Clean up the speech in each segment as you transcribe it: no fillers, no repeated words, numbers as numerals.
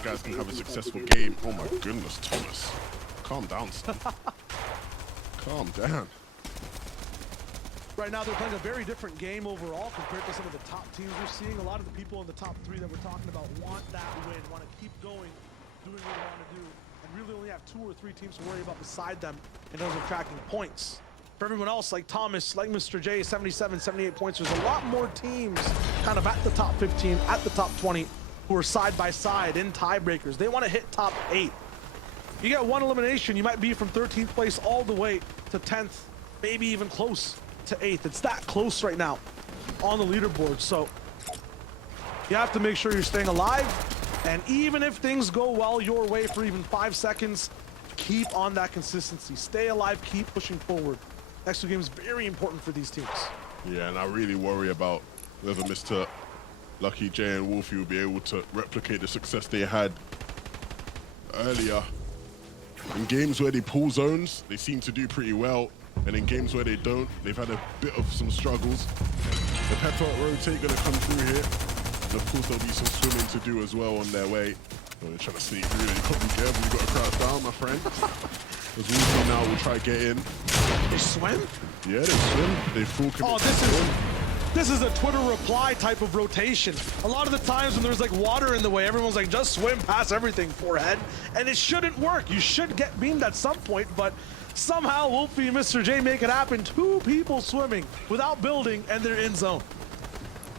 these guys can have a successful game. Oh my goodness, Thomas. Calm down, son. Calm down. Right now, they're playing a very different game overall compared to some of the top teams we're seeing. A lot of the people in the top three that we're talking about want that win, want to keep going, doing what they want to do, and really only have 2 or 3 teams to worry about beside them in terms of tracking points. For everyone else, like Thomas, like Mr. J, 77, 78 points, there's a lot more teams kind of at the top 15, at the top 20, who are side by side in tiebreakers. They want to hit top 8. You get one elimination, you might be from 13th place all the way to 10th, maybe even close to 8th. It's that close right now on the leaderboard. So you have to make sure you're staying alive. And even if things go well your way for even 5 seconds, keep on that consistency. Stay alive, keep pushing forward. Next 2 games very important for these teams. Yeah, and I really worry about whether Mr. Lucky J and Wolfie will be able to replicate the success they had earlier. In games where they pull zones, they seem to do pretty well. And in games where they don't, they've had a bit of some struggles. The pepper rotate gonna come through here. And of course there'll be some swimming to do as well on their way. Oh, they're trying to sneak through. You got to be careful, you got to crouch down, my friend. As Wolfie now will try to get in. They swim? Yeah, they swim. They full commit. Oh, this is a Twitter reply type of rotation. A lot of the times when there's like water in the way, everyone's like, just swim past everything, forehead. And it shouldn't work. You should get beamed at some point, but somehow Wolfie and Mr. J make it happen. 2 people swimming without building, and they're in zone.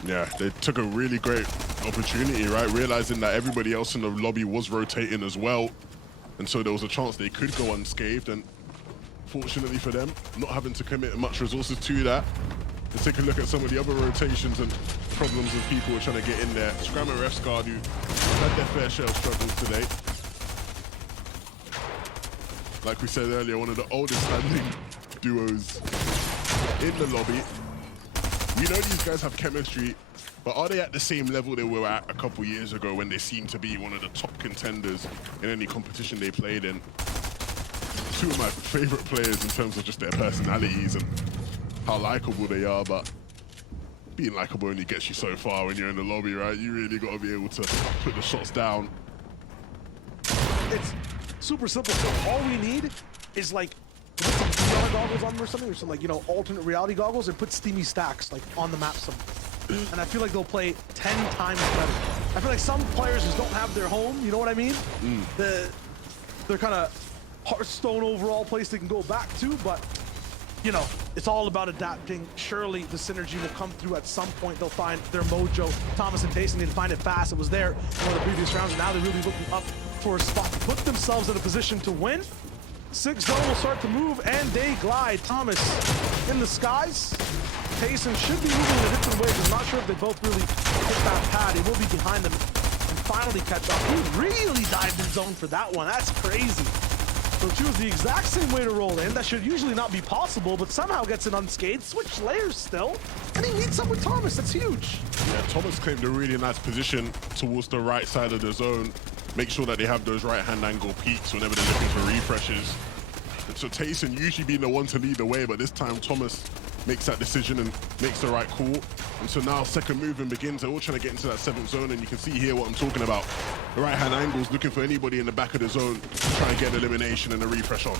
Yeah, they took a really great opportunity, right? Realizing that everybody else in the lobby was rotating as well. And so there was a chance they could go unscathed. And fortunately for them, not having to commit much resources to that. Let's take a look at some of the other rotations and problems of people who are trying to get in there. Scram and Ref's guard, who had their fair share of struggles today. Like we said earlier, one of the oldest standing duos in the lobby. We know these guys have chemistry, but are they at the same level they were at a couple years ago when they seemed to be one of the top contenders in any competition they played in? 2 of my favorite players in terms of just their personalities and how likable they are, but being likable only gets you so far when you're in the lobby, right? You really got to be able to put the shots down. It's super simple. So all we need is like put some VR goggles on them or something, or some like, you know, alternate reality goggles, and put steamy stacks like on the map somewhere. And I feel like they'll play 10 times better. I feel like some players just don't have their home, you know what I mean? They're kind of Hearthstone overall place they can go back to, but you know, it's all about adapting. Surely the synergy will come through at some point. They'll find their mojo. Thomas and Tayson need to find it fast. It was there in one of the previous rounds, and now they're really looking up for a spot to put themselves in a position to win. 6 zone will start to move, and they glide. Thomas in the skies. Tayson should be moving in a different way. I'm not sure if they both really hit that pad. He will be behind them and finally catch up. He really dived in zone for that one. That's crazy. So choose the exact same way to roll in. That should usually not be possible, but somehow gets it unscathed. Switch layers still, and he meets up with Thomas. That's huge. Yeah, Thomas claimed a really nice position towards the right side of the zone. Make sure that they have those right-hand angle peaks whenever they're looking for refreshes. And so Tayson usually being the one to lead the way, but this time Thomas makes that decision and makes the right call. And so now second movement begins. They're all trying to get into that 7th zone, and you can see here what I'm talking about. The right-hand angles, looking for anybody in the back of the zone to try and get an elimination and a refresh on.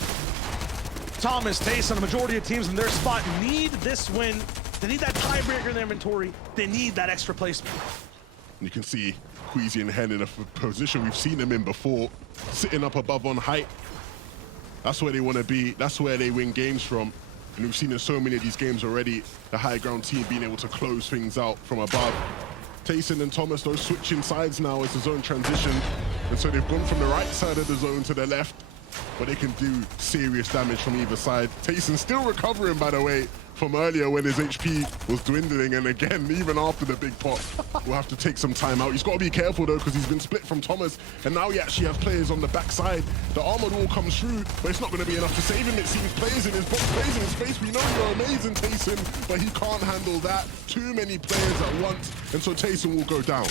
Thomas, Tayson, a majority of teams in their spot need this win. They need that tiebreaker in their inventory. They need that extra placement. And you can see Queasy and Hen in a position we've seen them in before, sitting up above on height. That's where they want to be. That's where they win games from. And we've seen in so many of these games already, the high ground team being able to close things out from above. Tayson and Thomas, those switching sides now as the zone transition. And so they've gone from the right side of the zone to the left, but they can do serious damage from either side. Tayson still recovering, by the way, from earlier when his HP was dwindling, and again, even after the big pop, we'll have to take some time out. He's got to be careful though, because he's been split from Thomas, and now he actually has players on the backside. The armored wall comes through, but it's not going to be enough to save him. It seems players in his box, players in his face. We know you're amazing, Tayson, but he can't handle that. Too many players at once, and so Tayson will go down.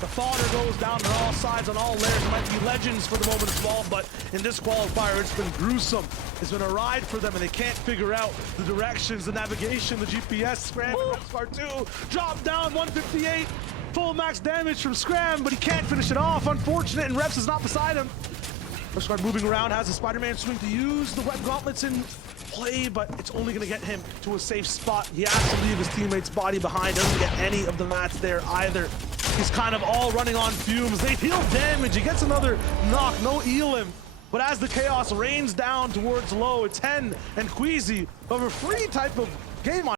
The fodder goes down on all sides, on all layers. There might be legends for the moment as well, but in this qualifier, it's been gruesome. It's been a ride for them, and they can't figure out the directions, the navigation, the GPS. Scram, part 2, drop down, 158. Full max damage from Scram, but he can't finish it off. Unfortunate, and Reps is not beside him. Guard moving around, has a Spider-Man swing to use the web gauntlets in play, but it's only gonna get him to a safe spot. He has to leave his teammate's body behind. Doesn't get any of the mats there either. He's kind of all running on fumes. They deal damage. He gets another knock, no elim. But as the chaos rains down towards low, it's Hen and Queasy of a free type of game on